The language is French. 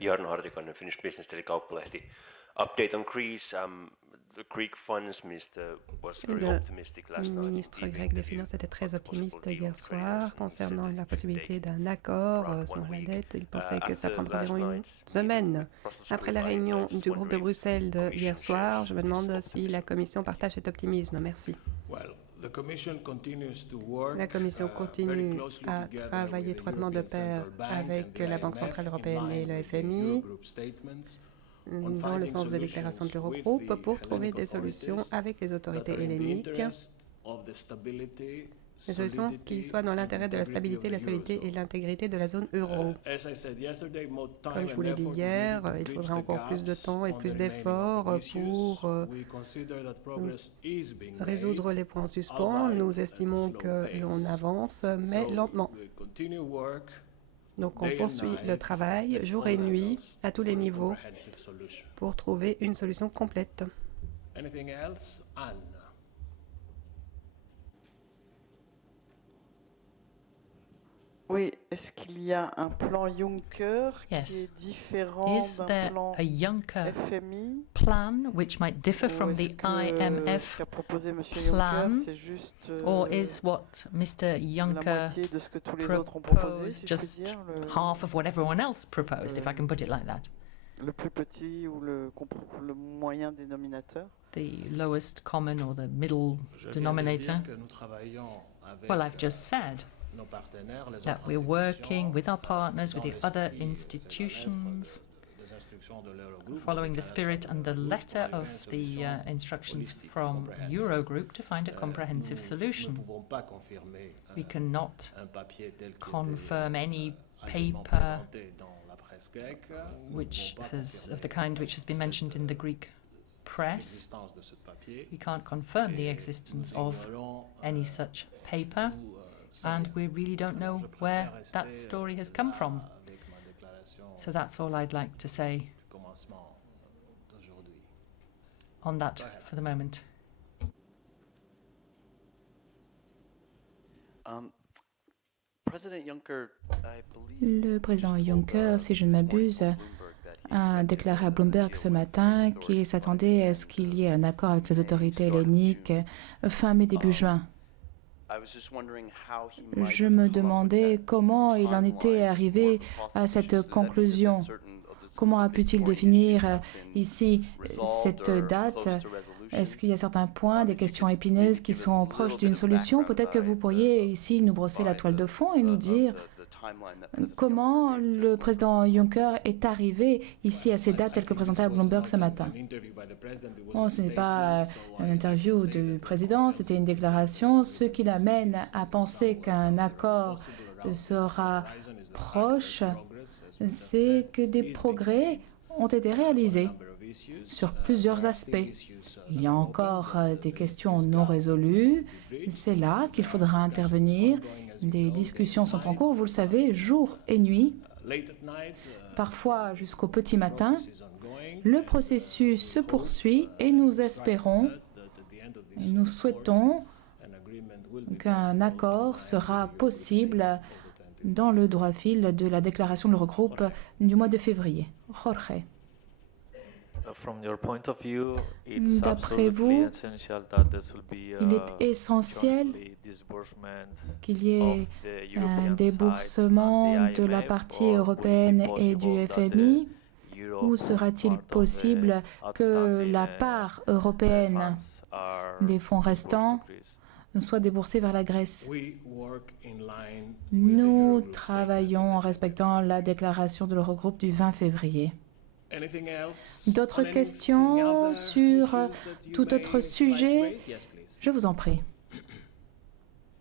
Jarno Hartikainen, Finnish Business Daily Kauppalehti. Update on Greece. The Greek Finance Minister was very optimistic last Le night. ministre grec des Finances était très optimiste hier soir concernant la possibilité d'un accord sur la dette. Il pensait que ça prendrait environ une semaine. Après la réunion du groupe de Bruxelles de hier soir, je me demande si la Commission partage cet optimisme. Merci. La Commission continue à travailler étroitement de pair avec la Banque centrale européenne et le FMI dans le sens des déclarations de l'Eurogroupe pour trouver des solutions avec les autorités helléniques, des solutions qui soient dans l'intérêt de la stabilité, la solidité et l'intégrité de la zone euro. Comme je vous l'ai dit hier, il faudra encore plus de temps et plus d'efforts pour résoudre les points en suspens. Nous estimons que l'on avance, mais lentement. Donc on poursuit le travail jour et nuit à tous les niveaux pour trouver une solution complète. Oui, est-ce qu'il y a un plan Juncker qui est différent d'un plan FMI plan which might differ from the IMF plan, or is what Mr. Juncker proposed just half of what everyone else proposed, if I can put it like that? Le plus petit ou le moyen dénominateur? The lowest common or the middle denominator? Well, I've just said that we're working with our partners, with the other institutions, following the spirit and the letter of the instructions from Eurogroup to find a comprehensive solution. We cannot confirm any paper of the kind which has been mentioned in the Greek press. We can't confirm the existence of any such paper, and we really don't know where that story has come from. So that's all I'd like to say on that for the moment. Le président Juncker, si je ne m'abuse, a déclaré à Bloomberg ce matin qu'il s'attendait à ce qu'il y ait un accord avec les autorités helléniques fin mai, début juin. Je me demandais comment il en était arrivé à cette conclusion. Comment a pu-t-il définir ici cette date? Est-ce qu'il y a certains points, des questions épineuses qui sont proches d'une solution? Peut-être que vous pourriez ici nous brosser la toile de fond et nous dire comment le président Juncker est arrivé ici à ces dates telles que présentées à Bloomberg ce matin. Bon, ce n'est pas une interview du président, c'était une déclaration. Ce qui l'amène à penser qu'un accord sera proche, c'est que des progrès ont été réalisés sur plusieurs aspects. Il y a encore des questions non résolues. C'est là qu'il faudra intervenir. Des discussions sont en cours, vous le savez, jour et nuit, parfois jusqu'au petit matin. Le processus se poursuit et nous espérons, nous souhaitons qu'un accord sera possible dans le droit fil de la déclaration de l'Eurogroupe du mois de février. Jorge. D'après vous, il est essentiel qu'il y ait un déboursement de la partie européenne et du FMI, ou sera-t-il possible que la part européenne des fonds restants soit déboursée vers la Grèce? Nous travaillons en respectant la déclaration de l'Eurogroupe du 20 février. D'autres questions sur tout autre sujet? Je vous en prie.